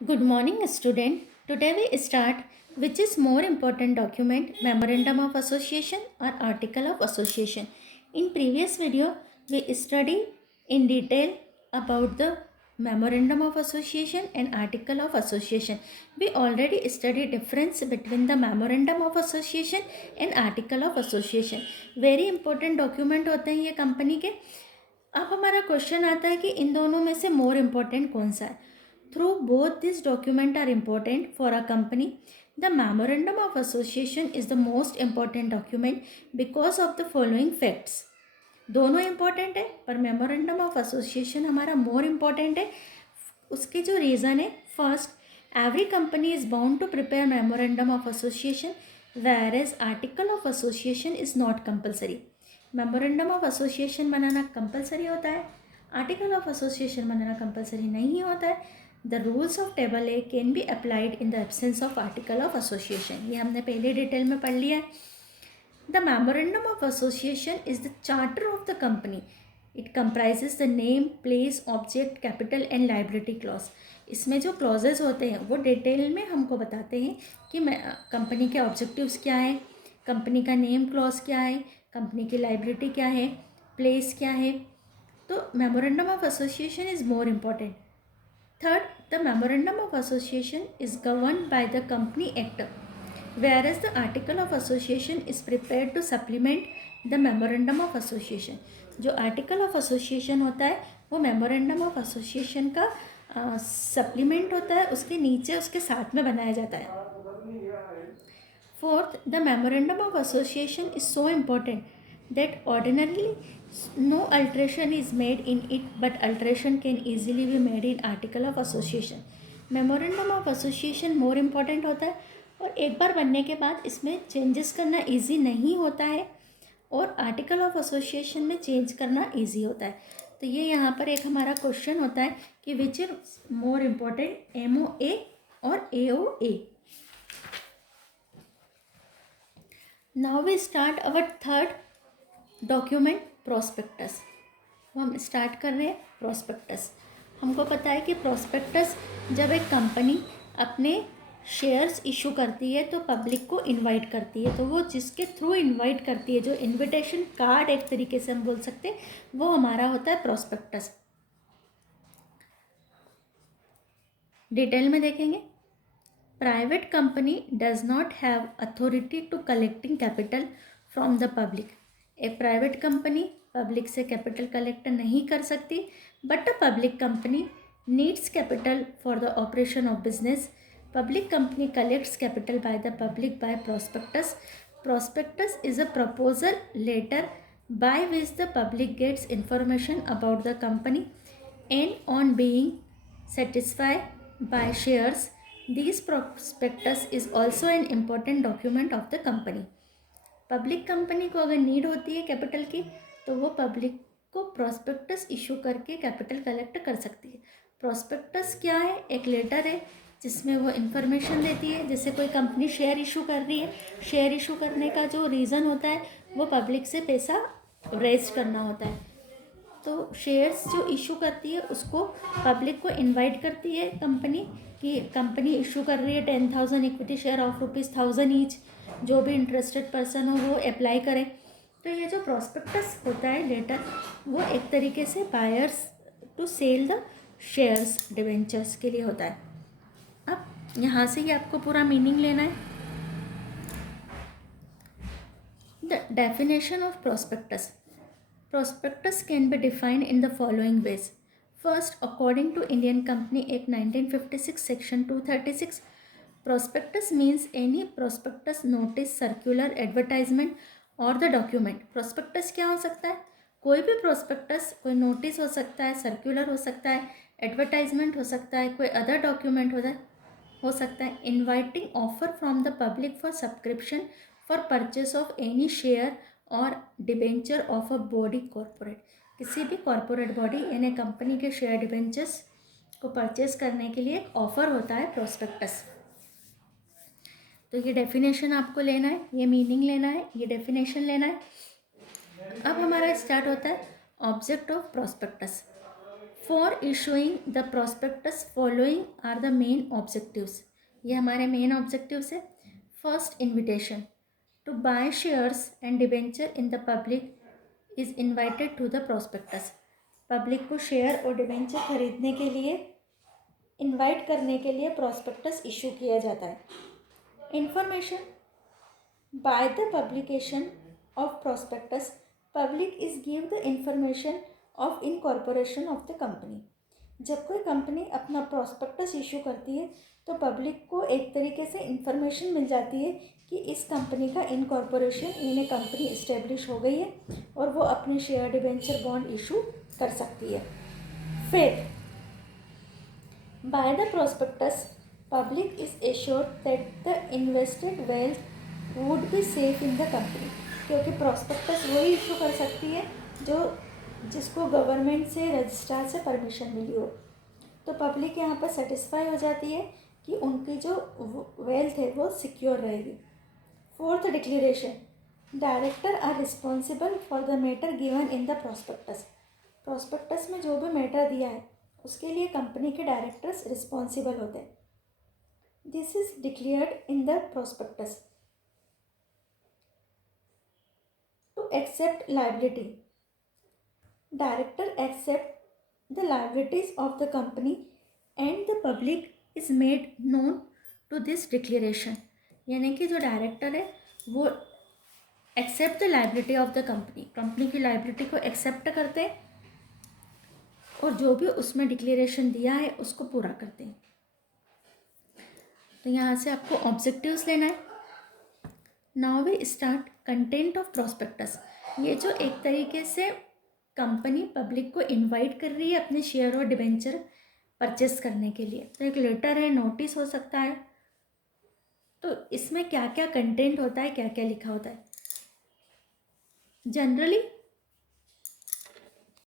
Good morning, student. Today we start which is more important document, memorandum of association or article of association. In previous video, we study in detail about the memorandum of association and article of association. We already studied difference between the memorandum of association and article of association. Very important document होते हैं ये company के. अब हमारा question आता है कि इन दोनों में से मोर इम्पोर्टेंट कौन सा है. Through both this document are important for a company. The memorandum of association is the most important document because of the following facts. दोनों इम्पॉर्टेंट है पर मेमोरेंडम ऑफ एसोसिएशन हमारा मोर इम्पॉर्टेंट है. उसके जो रीज़न है, first, every company is bound to prepare memorandum of association whereas article of association is not compulsory. Memorandum of association बनाना compulsory होता है, आर्टिकल ऑफ एसोसिएशन बनाना compulsory नहीं होता है. The rules of table A can be applied in the absence of article of association. ये हमने पहले डिटेल में पढ़ लिया है. The memorandum of association is the charter of the company. It comprises the name, place, object, capital and liability clause. इसमें जो clauses होते हैं वो डिटेल में हमको बताते हैं कि कंपनी के ऑब्जेक्टिव्स क्या है, कंपनी का नेम क्लॉज क्या है, कंपनी की लाइबिलिटी क्या है, प्लेस क्या है. तो memorandum of association is more important. Third, the memorandum of association is govern by the company act, whereas the article of association is prepared to supplement the memorandum of association. जो article of association होता है वो memorandum of association का supplement होता है, उसके नीचे उसके साथ में बनाया जाता है. Fourth, the memorandum of association is so important that ordinarily no alteration is made in it, but alteration can easily be made in article of association. Memorandum of association more important होता है और एक बार बनने के बाद इसमें changes करना easy नहीं होता है और आर्टिकल ऑफ एसोसिएशन में चेंज करना इजी होता है. तो ये यहाँ पर एक हमारा क्वेश्चन होता है कि which is more important, MOA और AOA. Now we start our third document, prospectus. हम स्टार्ट कर रहे हैं प्रोस्पेक्टस. हमको पता है कि प्रोस्पेक्टस जब एक कंपनी अपने शेयर्स इशू करती है तो पब्लिक को इनवाइट करती है, तो वो जिसके थ्रू इनवाइट करती है, जो इनविटेशन कार्ड एक तरीके से हम बोल सकते हैं, वो हमारा होता है प्रोस्पेक्टस. डिटेल में देखेंगे. Private company does not have authority to collecting capital from the public. एक प्राइवेट कंपनी पब्लिक से कैपिटल कलेक्ट नहीं कर सकती, but a public company needs capital for the operation of business. Public company collects capital by the public by prospectus. Prospectus is a proposal letter by which the public gets information about the company, and on being satisfied by shares, these prospectus is also an important document of the company. Public company को अगर need होती है capital की तो वो public को prospectus issue करके capital collect कर सकती है. प्रोस्पेक्टस क्या है? एक लेटर है जिसमें वो इन्फॉर्मेशन देती है. जैसे कोई कंपनी शेयर इशू कर रही है, शेयर इशू करने का जो रीज़न होता है वो पब्लिक से पैसा रेज करना होता है. तो शेयर्स जो इशू करती है उसको पब्लिक को इनवाइट करती है कंपनी कि कंपनी इशू कर रही है 10,000 इक्विटी शेयर ऑफ ₹1,000 ईच. जो भी इंटरेस्टेड पर्सन हो वो अप्लाई करें. तो ये जो प्रोस्पेक्टस होता है लेटर, वो एक तरीके से buyers to sell the shares, debentures के लिए होता है. अब यहाँ से ही आपको पूरा मीनिंग लेना है. The definition of prospectus. Prospectus can be defined in the following ways. First, according to Indian Company Act 1956 Section 236, prospectus means any prospectus, notice, circular, advertisement or the document. Prospectus क्या हो सकता है? कोई भी prospectus, कोई notice हो सकता है, सर्कुलर हो सकता है, एडवर्टाइजमेंट हो सकता है, कोई अदर डॉक्यूमेंट हो सकता है. Inviting offer from the public for subscription for purchase of any share और debenture of a body corporate. किसी भी कॉरपोरेट बॉडी यानी कंपनी के शेयर डिबेंचर्स को परचेस करने के लिए एक ऑफर होता है प्रोस्पेक्टस. तो ये डेफिनेशन आपको लेना है, ये मीनिंग लेना है, ये डेफिनेशन लेना है. अब हमारा स्टार्ट होता है object of prospectus. For issuing the prospectus following are the main objectives. ये हमारे मेन ऑब्जेक्टिव्स है। First, invitation to buy shares and debenture in the public is invited to the prospectus. Public को share और debenture खरीदने के लिए invite करने के लिए प्रोस्पेक्टस इशू किया जाता है। Information by the publication of prospectus public is give the information of incorporation of the company. जब कोई कंपनी अपना प्रोस्पेक्टस इशू करती है तो पब्लिक को एक तरीके से इंफॉर्मेशन मिल जाती है कि इस कंपनी का इनकॉर्पोरेशन यानी कंपनी इस्टेब्लिश हो गई है और वो अपने शेयर डिबेंचर बॉन्ड इशू कर सकती है। फिर by the prospectus public is assured that the invested wealth would be safe in the company, क्योंकि प्रोस्पेक्टस वही इशू कर सकती है जो जिसको गवर्नमेंट से रजिस्ट्रार से परमिशन मिली हो। तो पब्लिक यहाँ पर सेटिस्फाई हो जाती है कि उनकी जो वेल्थ है वो सिक्योर रहेगी। Fourth, declaration director are responsible for the matter given in the prospectus. Prospectus में जो भी मैटर दिया है उसके लिए कंपनी के डायरेक्टर्स रिस्पॉन्सिबल होते हैं। This is declared in the prospectus. To accept liability, director accept the liabilities of the company and the public is made known to this declaration। यानी कि जो डायरेक्टर है वो accept the liability of the company, company की liability को accept करते हैं और जो भी उसमें डिक्लेरेशन दिया है उसको पूरा करते हैं। तो यहाँ से आपको ऑब्जेक्टिव्स लेना है। Now we start content of prospectus. ये जो एक तरीके से कंपनी पब्लिक को इनवाइट कर रही है अपने शेयर और डिबेंचर परचेस करने के लिए। तो एक लेटर है, नोटिस हो सकता है। तो इसमें क्या क्या कंटेंट होता है, क्या क्या लिखा होता है। जनरली